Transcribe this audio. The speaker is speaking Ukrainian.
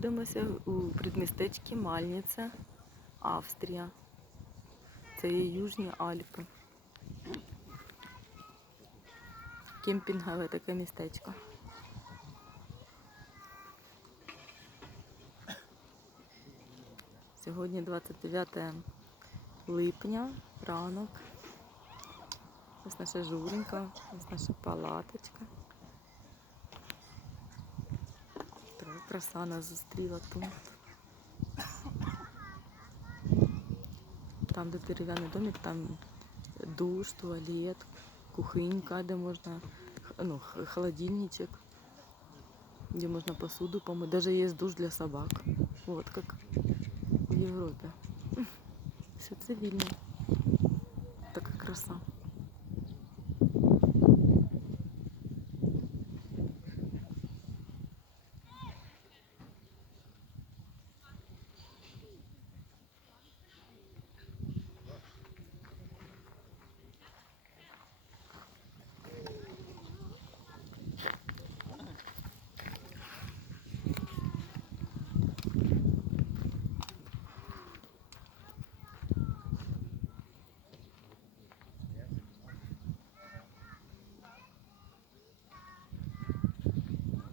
знаходимося у предмістечці Мальниця, Австрія. Це є Южні Альпи. Кемпінгове таке містечко. Сьогодні 29 липня, ранок. Ось наша журенька, ось наша палаточка. Краса нас зустріла тут. Там, де дерев'яний домик, там душ, туалет, кухонька, де можна, ну, холодильничек, где можно посуду помыть. Даже есть душ для собак. Вот как в Европе. Все цивильно. Така краса.